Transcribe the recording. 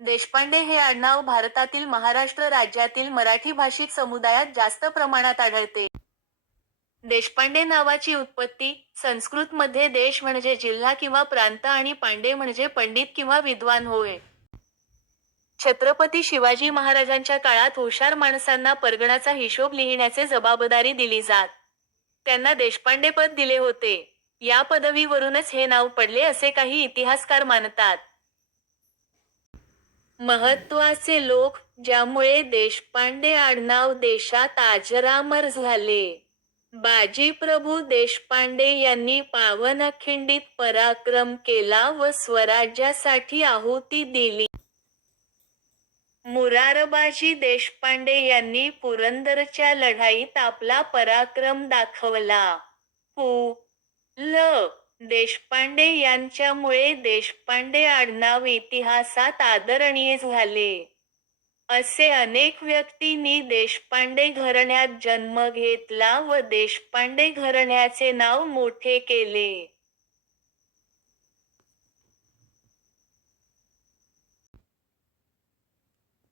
देशपांडे हे आडनाव भारतातील महाराष्ट्र राज्यातील मराठी भाषिक समुदायात जास्त प्रमाणात आढळते. देशपांडे नावाची उत्पत्ती संस्कृत मध्ये देश म्हणजे जिल्हा किंवा प्रांत आणि पांडे म्हणजे पंडित किंवा विद्वान होय. छत्रपती शिवाजी महाराजांच्या काळात हुशार माणसांना परगणाचा हिशोब लिहिण्याचे जबाबदारी दिली जात. त्यांना देशपांडे पद दिले होते. या पदवीवरूनच हे नाव पडले असे काही इतिहासकार मानतात. महत्त्वाचे लोक, ज्यामुळे देशपांडे आडनाव देशात आजरामर झाले. बाजीप्रभू देशपांडे यांनी पावन अखिंडित पराक्रम केला व स्वराज्यासाठी आहुती दिली. मुरारबाजी देशपांडे यांनी पुरंदरच्या लढाईत आपला पराक्रम दाखवला. पू देशपांडे यांच्यामुळे देशपांडे आडनाव इतिहासात आदरणीय झाले. असे अनेक व्यक्तींनी देशपांडे घराण्यात जन्म घेतला व देशपांडे घराण्याचे नाव मोठे केले.